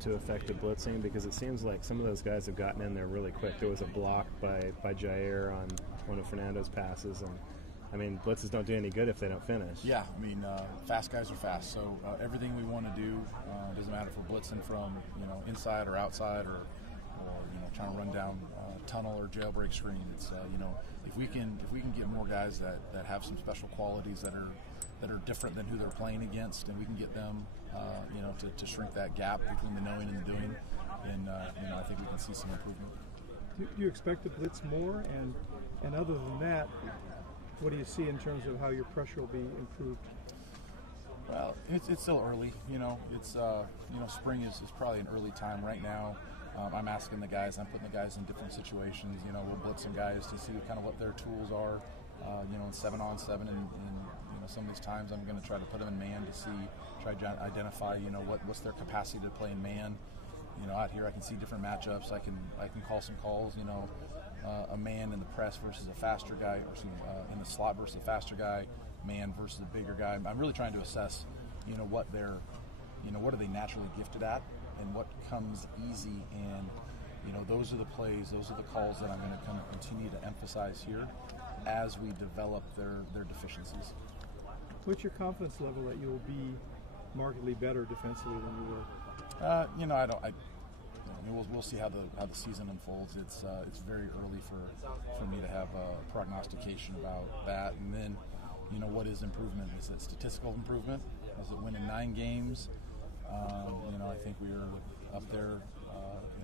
to affect the blitzing, because it seems like some of those guys have gotten in there really quick. There was a block by Jair on one of Fernando's passes, and I mean, blitzes don't do any good if they don't finish. Yeah, I mean, fast guys are fast, so everything we want to do doesn't matter if we're blitzing from inside or outside or trying to run down tunnel or jailbreak screen. It's if we can get more guys that have some special qualities that are different than who they're playing against, and we can get them to shrink that gap between the knowing and the doing, then I think we can see some improvement. Do you expect to blitz more, and other than that, what do you see in terms of how your pressure will be improved? Well, it's still early. It's spring is probably an early time right now. I'm asking the guys, I'm putting the guys in different situations. We'll blitz some guys to see kind of what their tools are. In 7-on-7, and some of these times I'm going to try to put them in man to try to identify what's their capacity to play in man. Out here I can see different matchups. I can call some calls. A man in the press versus a faster guy, or in the slot versus a faster guy, man versus a bigger guy. I'm really trying to assess, what are they naturally gifted at, and what comes easy. And those are the plays, those are the calls that I'm going to kind of continue to emphasize here as we develop their deficiencies. What's your confidence level that you'll be markedly better defensively than you were? We'll see how the season unfolds. It's very early for me to have a prognostication about that. And then, what is improvement? Is it statistical improvement? Is it winning 9 games? I think we were up there.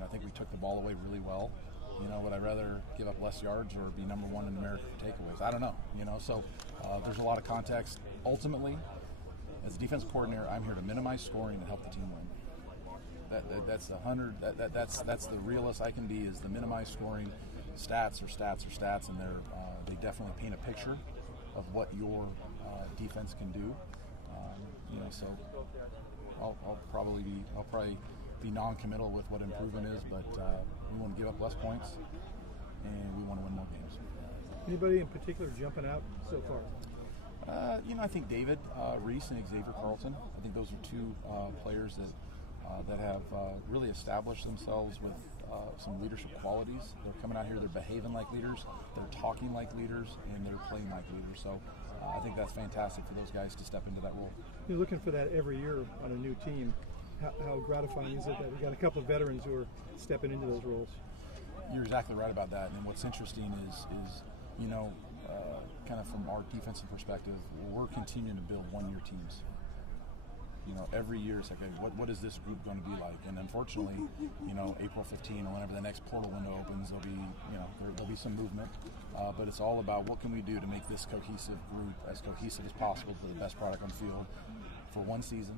I think we took the ball away really well. Would I rather give up less yards or be number 1 in America for takeaways? I don't know. So there's a lot of context. Ultimately, as a defensive coordinator, I'm here to minimize scoring and help the team win. That's the realest I can be, is the minimize scoring. Stats are stats, and they definitely paint a picture of what your defense can do. So I'll probably be non-committal with what improvement is, but we want to give up less points, and we want to win more games. Anybody in particular jumping out so far? I think David Reese and Xavier Carlton. I think those are 2 players that have really established themselves with some leadership qualities. They're coming out here, they're behaving like leaders, they're talking like leaders, and they're playing like leaders. So I think that's fantastic for those guys to step into that role. You're looking for that every year on a new team. How gratifying is it that we got a couple of veterans who are stepping into those roles? You're exactly right about that. And what's interesting is kind of from our defensive perspective, we're continuing to build one-year teams. Every year it's like, what is this group going to be like? And unfortunately, April 15 or whenever the next portal window opens, there'll be some movement. But it's all about what can we do to make this cohesive group as cohesive as possible for the best product on the field for one season,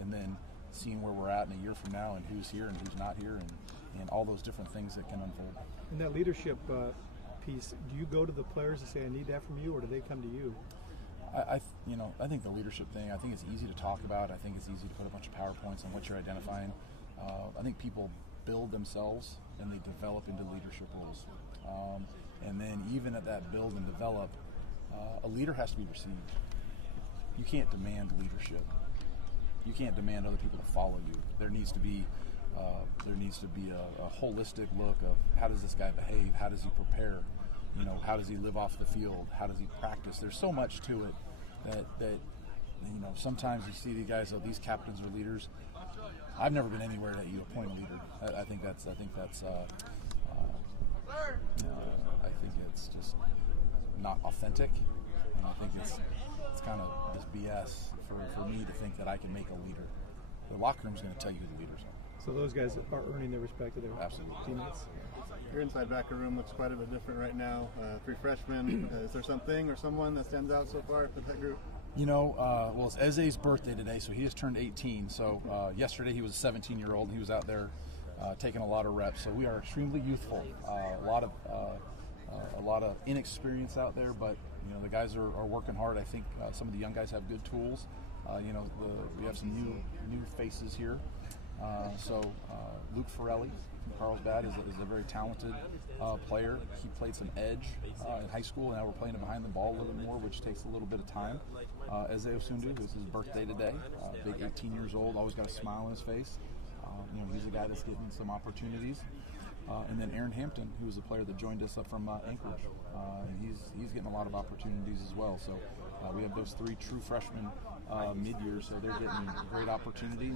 and then seeing where we're at in a year from now and who's here and who's not here, and all those different things that can unfold. And that leadership piece, do you go to the players and say, I need that from you, or do they come to you? I think the leadership thing, I think it's easy to talk about. I think it's easy to put a bunch of PowerPoints on what you're identifying. I think people build themselves and they develop into leadership roles. And then even at that build and develop, a leader has to be received. You can't demand leadership. You can't demand other people to follow you. There needs to be a holistic look of how does this guy behave? How does he prepare? How does he live off the field? How does he practice? There's so much to it that sometimes you see these guys, these captains or leaders. I've never been anywhere that you appoint a leader. I think it's just not authentic, and I think it's kind of just BS for me to think that I can make a leader. The locker room is going to tell you who the leaders are. So those guys are earning their respect of their Absolutely. teammates. Your inside backer room looks quite a bit different right now. 3 freshmen. Is there something or someone that stands out so far for that group? Well, it's Eze's birthday today, so he just turned 18. So yesterday he was a 17-year-old, and he was out there taking a lot of reps. So we are extremely youthful. A lot of inexperience out there, but the guys are working hard. I think some of the young guys have good tools. We have some new faces here. Luke Ferrelli from Carlsbad is a very talented player. He played some edge in high school, and now we're playing him behind the ball a little more, which takes a little bit of time. Eze Osundu, who's his birthday today, big 18 years old, always got a smile on his face. He's a guy that's getting some opportunities. And then Aaron Hampton, who's a player that joined us up from Anchorage. He's getting a lot of opportunities as well. So we have those 3 true freshmen mid-year, so they're getting great opportunity.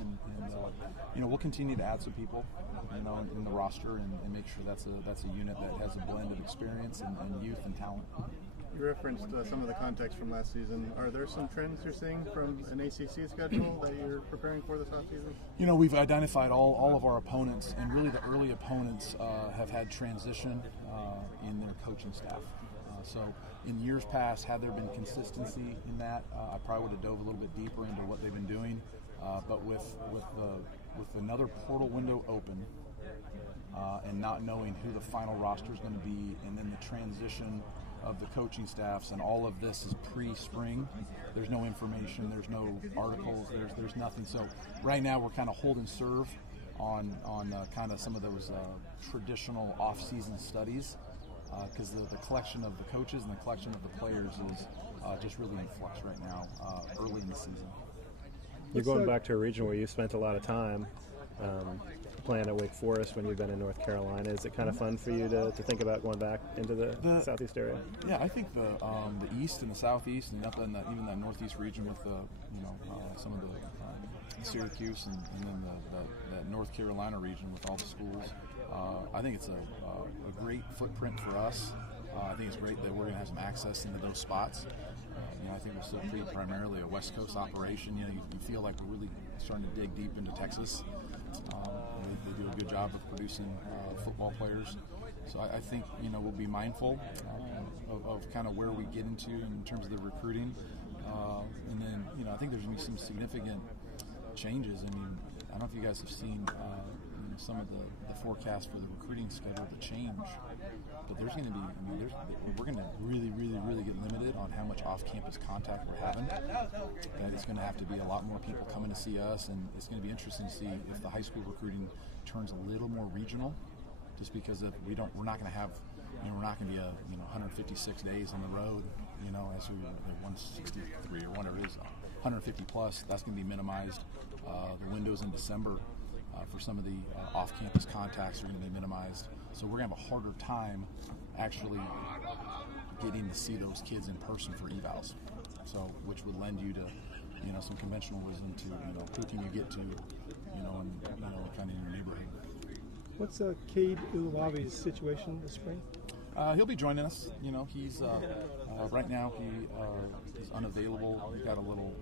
And we'll continue to add some people, in the roster and make sure that's a unit that has a blend of experience and youth and talent. You referenced some of the context from last season. Are there some trends you're seeing from an ACC schedule that you're preparing for this offseason? We've identified all of our opponents, and really the early opponents have had transition in their coaching staff. So in years past, had there been consistency in that, I probably would have dove a little bit deeper into what they've been doing. But with another portal window open and not knowing who the final roster is going to be, and then the transition of the coaching staffs, and all of this is pre-spring. There's no information, there's no articles, there's nothing. So right now we're kind of holding serve on kind of some of those traditional off-season studies, because the collection of the coaches and the collection of the players is just really in flux right now, early in the season. You're going back to a region where you spent a lot of time playing at Wake Forest when you've been in North Carolina. Is it kind of fun for you to think about going back into the Southeast area? Yeah, I think the East and the Southeast, and up in even the Northeast region with some of the Syracuse and then the North Carolina region with all the schools. I think it's a great footprint for us. I think it's great that we're going to have some access into those spots. I think we're still pretty primarily a West Coast operation. You feel like we're really starting to dig deep into Texas. They do a good job of producing football players. So I think we'll be mindful of kind of where we get into in terms of the recruiting. And then I think there's going to be some significant changes. I don't know if you guys have seen some of the forecasts for the recruiting schedule to change, but there's going to be, we're going to really get limited on how much off-campus contact we're having. That it's going to have to be a lot more people coming to see us, and it's going to be interesting to see if the high school recruiting turns a little more regional, just because we're not going to have, we're not going to be 156 days on the road, as we 163 or whatever it is, 150 plus. That's going to be minimized. The windows in December for some of the off-campus contacts are going to be minimized. So we're going to have a harder time actually getting to see those kids in person for evals. So which would lend you to, some conventional wisdom to, who can you get to, and kind of in your neighborhood. What's Cade Ulawavi's situation this spring? He'll be joining us. He's right now he's unavailable. He's got a little.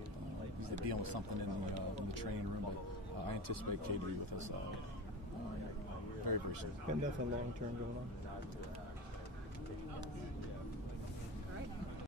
He's dealing with something in the training room, but I anticipate Cade to be with us very, very soon. And nothing long term going on.